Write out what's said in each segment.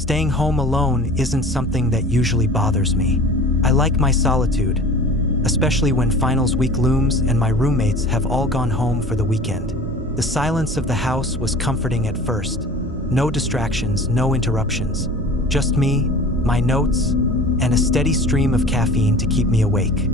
Staying home alone isn't something that usually bothers me. I like my solitude, especially when finals week looms and my roommates have all gone home for the weekend. The silence of the house was comforting at first. No distractions, no interruptions. Just me, my notes, and a steady stream of caffeine to keep me awake.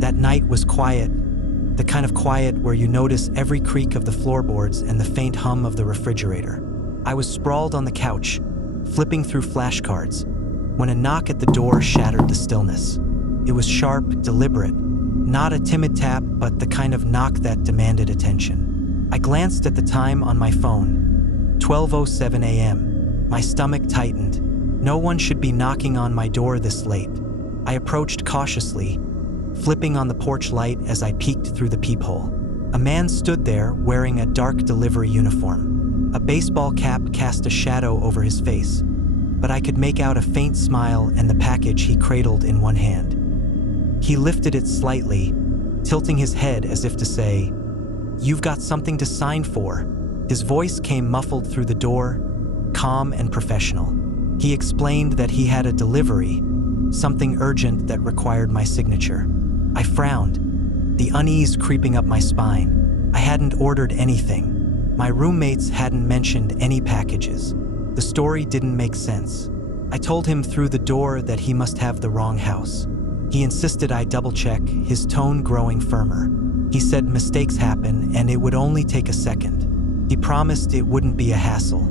That night was quiet, the kind of quiet where you notice every creak of the floorboards and the faint hum of the refrigerator. I was sprawled on the couch, flipping through flashcards, when a knock at the door shattered the stillness. It was sharp, deliberate, not a timid tap, but the kind of knock that demanded attention. I glanced at the time on my phone, 12:07 a.m. My stomach tightened. No one should be knocking on my door this late. I approached cautiously, flipping on the porch light as I peeked through the peephole. A man stood there wearing a dark delivery uniform. A baseball cap cast a shadow over his face, but I could make out a faint smile and the package he cradled in one hand. He lifted it slightly, tilting his head as if to say, "You've got something to sign for." His voice came muffled through the door, calm and professional. He explained that he had a delivery, something urgent that required my signature. I frowned, the unease creeping up my spine. I hadn't ordered anything. My roommates hadn't mentioned any packages. The story didn't make sense. I told him through the door that he must have the wrong house. He insisted I double-check, his tone growing firmer. He said mistakes happen and it would only take a second. He promised it wouldn't be a hassle.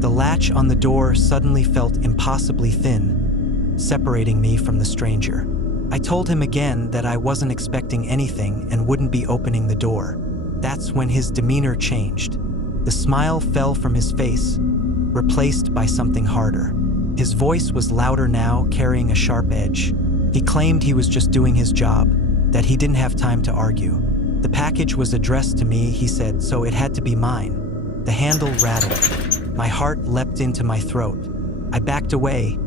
The latch on the door suddenly felt impossibly thin, separating me from the stranger. I told him again that I wasn't expecting anything and wouldn't be opening the door. That's when his demeanor changed. The smile fell from his face, replaced by something harder. His voice was louder now, carrying a sharp edge. He claimed he was just doing his job, that he didn't have time to argue. The package was addressed to me, he said, so it had to be mine. The handle rattled. My heart leapt into my throat. I backed away,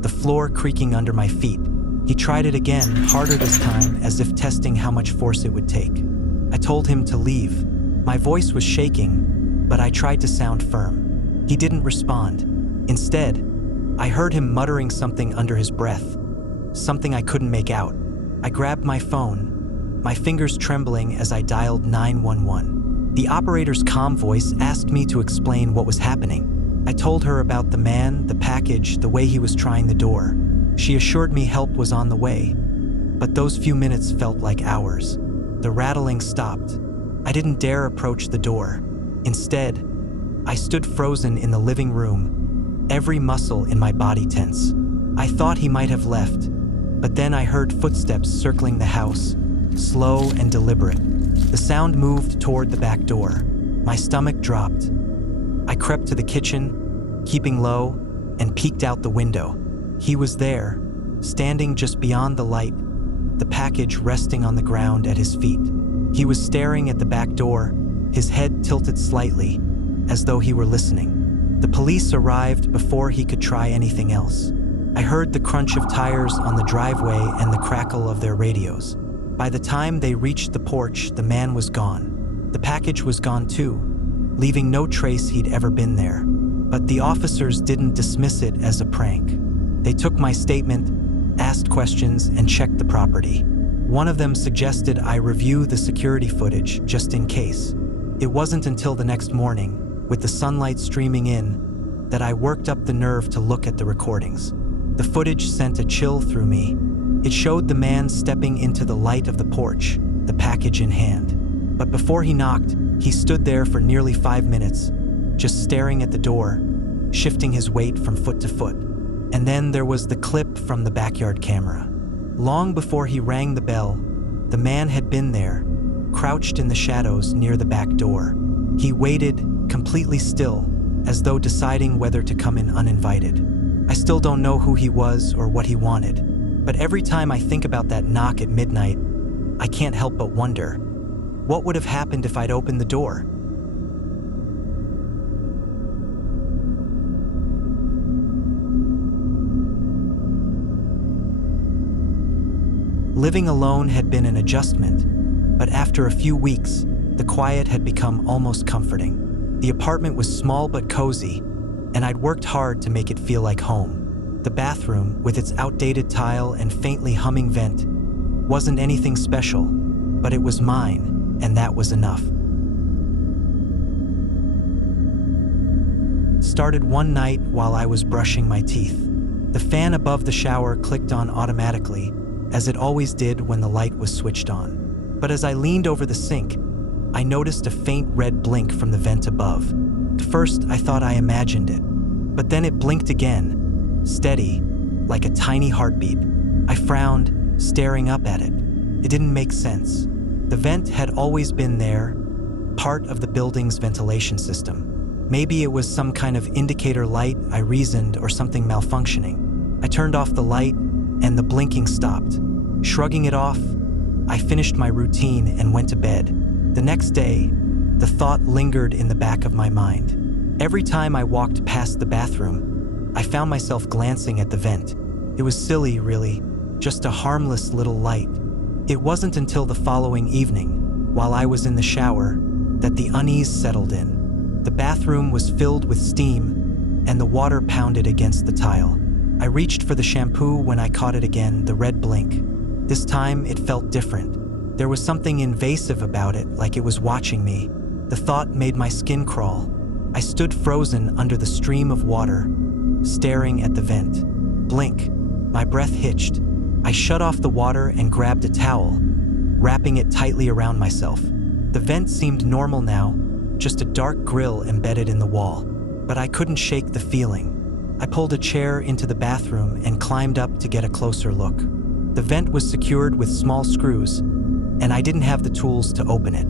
the floor creaking under my feet. He tried it again, harder this time, as if testing how much force it would take. I told him to leave. My voice was shaking, but I tried to sound firm. He didn't respond. Instead, I heard him muttering something under his breath, something I couldn't make out. I grabbed my phone, my fingers trembling as I dialed 911. The operator's calm voice asked me to explain what was happening. I told her about the man, the package, the way he was trying the door. She assured me help was on the way, but those few minutes felt like hours. The rattling stopped. I didn't dare approach the door. Instead, I stood frozen in the living room, every muscle in my body tense. I thought he might have left, but then I heard footsteps circling the house, slow and deliberate. The sound moved toward the back door. My stomach dropped. I crept to the kitchen, keeping low, and peeked out the window. He was there, standing just beyond the light, the package resting on the ground at his feet. He was staring at the back door, his head tilted slightly, as though he were listening. The police arrived before he could try anything else. I heard the crunch of tires on the driveway and the crackle of their radios. By the time they reached the porch, the man was gone. The package was gone too, leaving no trace he'd ever been there. But the officers didn't dismiss it as a prank. They took my statement, asked questions, and checked the property. One of them suggested I review the security footage just in case. It wasn't until the next morning, with the sunlight streaming in, that I worked up the nerve to look at the recordings. The footage sent a chill through me. It showed the man stepping into the light of the porch, the package in hand. But before he knocked, he stood there for nearly 5 minutes, just staring at the door, shifting his weight from foot to foot. And then there was the clip from the backyard camera. Long before he rang the bell, the man had been there, crouched in the shadows near the back door. He waited, completely still, as though deciding whether to come in uninvited. I still don't know who he was or what he wanted, but every time I think about that knock at midnight, I can't help but wonder, what would have happened if I'd opened the door? Living alone had been an adjustment, but after a few weeks, the quiet had become almost comforting. The apartment was small but cozy, and I'd worked hard to make it feel like home. The bathroom, with its outdated tile and faintly humming vent, wasn't anything special, but it was mine, and that was enough. Started one night while I was brushing my teeth. The fan above the shower clicked on automatically, as it always did when the light was switched on. But as I leaned over the sink, I noticed a faint red blink from the vent above. At first, I thought I imagined it, but then it blinked again, steady, like a tiny heartbeat. I frowned, staring up at it. It didn't make sense. The vent had always been there, part of the building's ventilation system. Maybe it was some kind of indicator light, I reasoned, or something malfunctioning. I turned off the light, and the blinking stopped. Shrugging it off, I finished my routine and went to bed. The next day, the thought lingered in the back of my mind. Every time I walked past the bathroom, I found myself glancing at the vent. It was silly, really, just a harmless little light. It wasn't until the following evening, while I was in the shower, that the unease settled in. The bathroom was filled with steam, and the water pounded against the tile. I reached for the shampoo when I caught it again, the red blink. This time, it felt different. There was something invasive about it, like it was watching me. The thought made my skin crawl. I stood frozen under the stream of water, staring at the vent. Blink. My breath hitched. I shut off the water and grabbed a towel, wrapping it tightly around myself. The vent seemed normal now, just a dark grill embedded in the wall. But I couldn't shake the feeling. I pulled a chair into the bathroom and climbed up to get a closer look. The vent was secured with small screws, and I didn't have the tools to open it.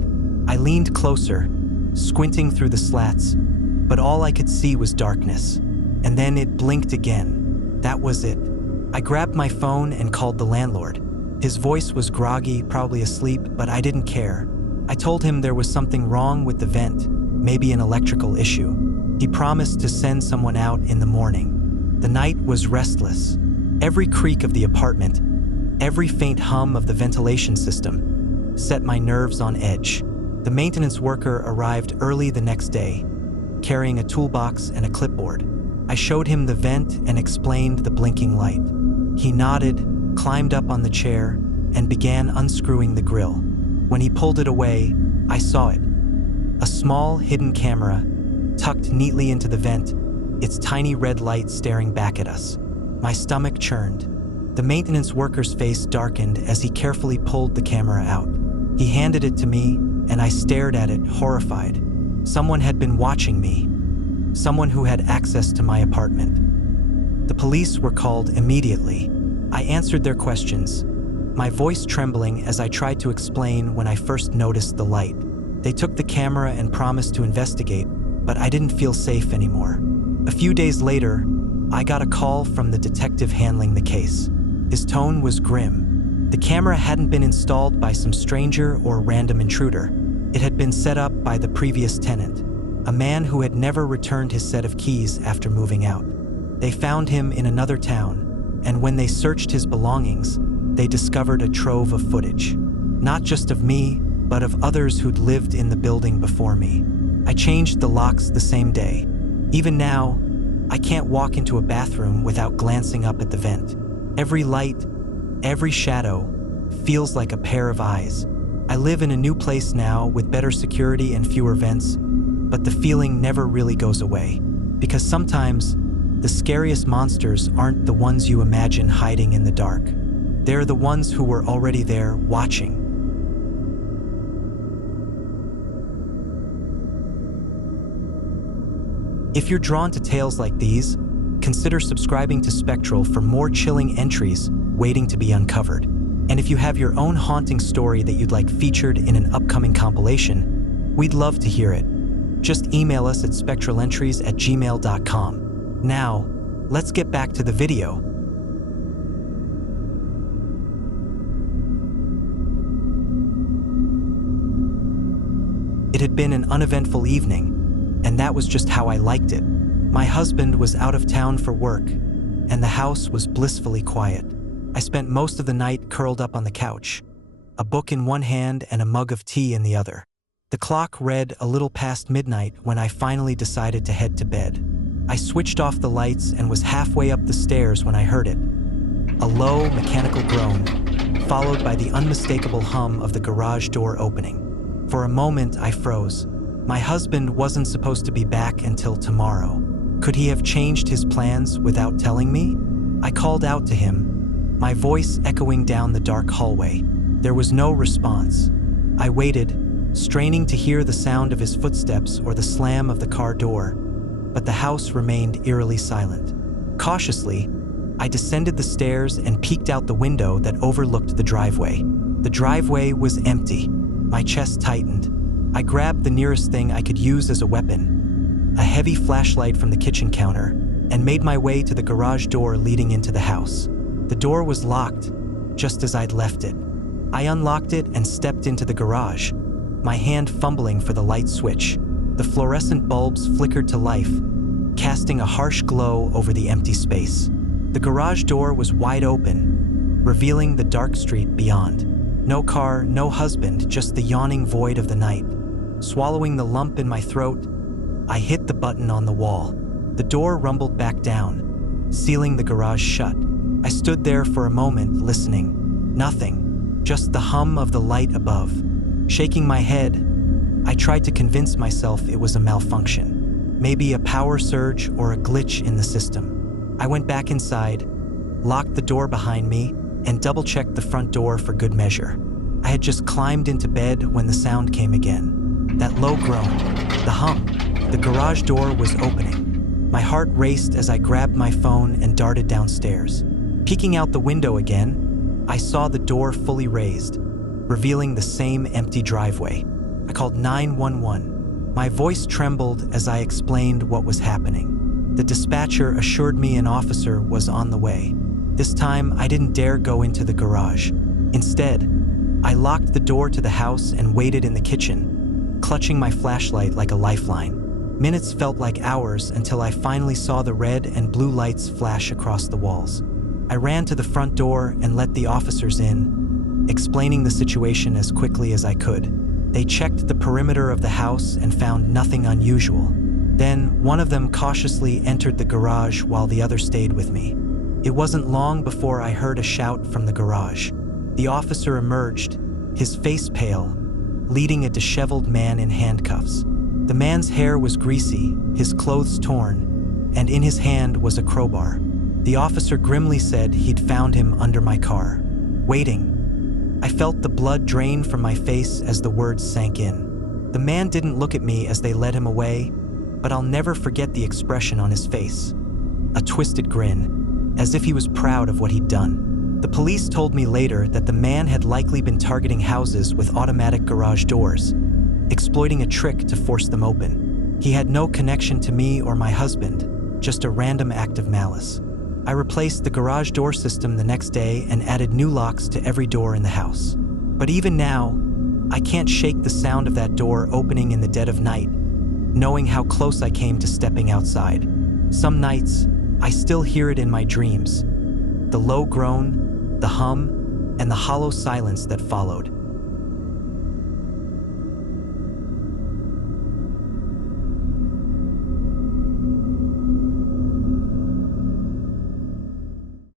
I leaned closer, squinting through the slats, but all I could see was darkness. And then it blinked again. That was it. I grabbed my phone and called the landlord. His voice was groggy, probably asleep, but I didn't care. I told him there was something wrong with the vent, maybe an electrical issue. He promised to send someone out in the morning. The night was restless. Every creak of the apartment, every faint hum of the ventilation system, set my nerves on edge. The maintenance worker arrived early the next day, carrying a toolbox and a clipboard. I showed him the vent and explained the blinking light. He nodded, climbed up on the chair, and began unscrewing the grill. When he pulled it away, I saw it. A small, hidden camera, tucked neatly into the vent, its tiny red light staring back at us. My stomach churned. The maintenance worker's face darkened as he carefully pulled the camera out. He handed it to me, and I stared at it, horrified. Someone had been watching me. Someone who had access to my apartment. The police were called immediately. I answered their questions, my voice trembling as I tried to explain when I first noticed the light. They took the camera and promised to investigate, but I didn't feel safe anymore. A few days later, I got a call from the detective handling the case. His tone was grim. The camera hadn't been installed by some stranger or random intruder. It had been set up by the previous tenant, a man who had never returned his set of keys after moving out. They found him in another town, and when they searched his belongings, they discovered a trove of footage. Not just of me, but of others who'd lived in the building before me. I changed the locks the same day. Even now, I can't walk into a bathroom without glancing up at the vent. Every light, every shadow, feels like a pair of eyes. I live in a new place now with better security and fewer vents, but the feeling never really goes away. Because sometimes, the scariest monsters aren't the ones you imagine hiding in the dark. They're the ones who were already there, watching. If you're drawn to tales like these, consider subscribing to Spectral for more chilling entries waiting to be uncovered. And if you have your own haunting story that you'd like featured in an upcoming compilation, we'd love to hear it. Just email us at spectralentries@gmail.com. Now, let's get back to the video. It had been an uneventful evening, and that was just how I liked it. My husband was out of town for work, and the house was blissfully quiet. I spent most of the night curled up on the couch, a book in one hand and a mug of tea in the other. The clock read a little past midnight when I finally decided to head to bed. I switched off the lights and was halfway up the stairs when I heard it. A low, mechanical groan, followed by the unmistakable hum of the garage door opening. For a moment, I froze. My husband wasn't supposed to be back until tomorrow. Could he have changed his plans without telling me? I called out to him, my voice echoing down the dark hallway. There was no response. I waited, straining to hear the sound of his footsteps or the slam of the car door, but the house remained eerily silent. Cautiously, I descended the stairs and peeked out the window that overlooked the driveway. The driveway was empty. My chest tightened. I grabbed the nearest thing I could use as a weapon, a heavy flashlight from the kitchen counter, and made my way to the garage door leading into the house. The door was locked, just as I'd left it. I unlocked it and stepped into the garage, my hand fumbling for the light switch. The fluorescent bulbs flickered to life, casting a harsh glow over the empty space. The garage door was wide open, revealing the dark street beyond. No car, no husband, just the yawning void of the night. Swallowing the lump in my throat, I hit the button on the wall. The door rumbled back down, sealing the garage shut. I stood there for a moment, listening. Nothing, just the hum of the light above. Shaking my head, I tried to convince myself it was a malfunction. Maybe a power surge or a glitch in the system. I went back inside, locked the door behind me, and double-checked the front door for good measure. I had just climbed into bed when the sound came again. That low groan, the hum. The garage door was opening. My heart raced as I grabbed my phone and darted downstairs. Peeking out the window again, I saw the door fully raised, revealing the same empty driveway. I called 911. My voice trembled as I explained what was happening. The dispatcher assured me an officer was on the way. This time, I didn't dare go into the garage. Instead, I locked the door to the house and waited in the kitchen, clutching my flashlight like a lifeline. Minutes felt like hours until I finally saw the red and blue lights flash across the walls. I ran to the front door and let the officers in, explaining the situation as quickly as I could. They checked the perimeter of the house and found nothing unusual. Then, one of them cautiously entered the garage while the other stayed with me. It wasn't long before I heard a shout from the garage. The officer emerged, his face pale, leading a disheveled man in handcuffs. The man's hair was greasy, his clothes torn, and in his hand was a crowbar. The officer grimly said he'd found him under my car, waiting. I felt the blood drain from my face as the words sank in. The man didn't look at me as they led him away, but I'll never forget the expression on his face. A twisted grin, as if he was proud of what he'd done. The police told me later that the man had likely been targeting houses with automatic garage doors, exploiting a trick to force them open. He had no connection to me or my husband, just a random act of malice. I replaced the garage door system the next day and added new locks to every door in the house. But even now, I can't shake the sound of that door opening in the dead of night, knowing how close I came to stepping outside. Some nights, I still hear it in my dreams. The low groan, the hum, and the hollow silence that followed.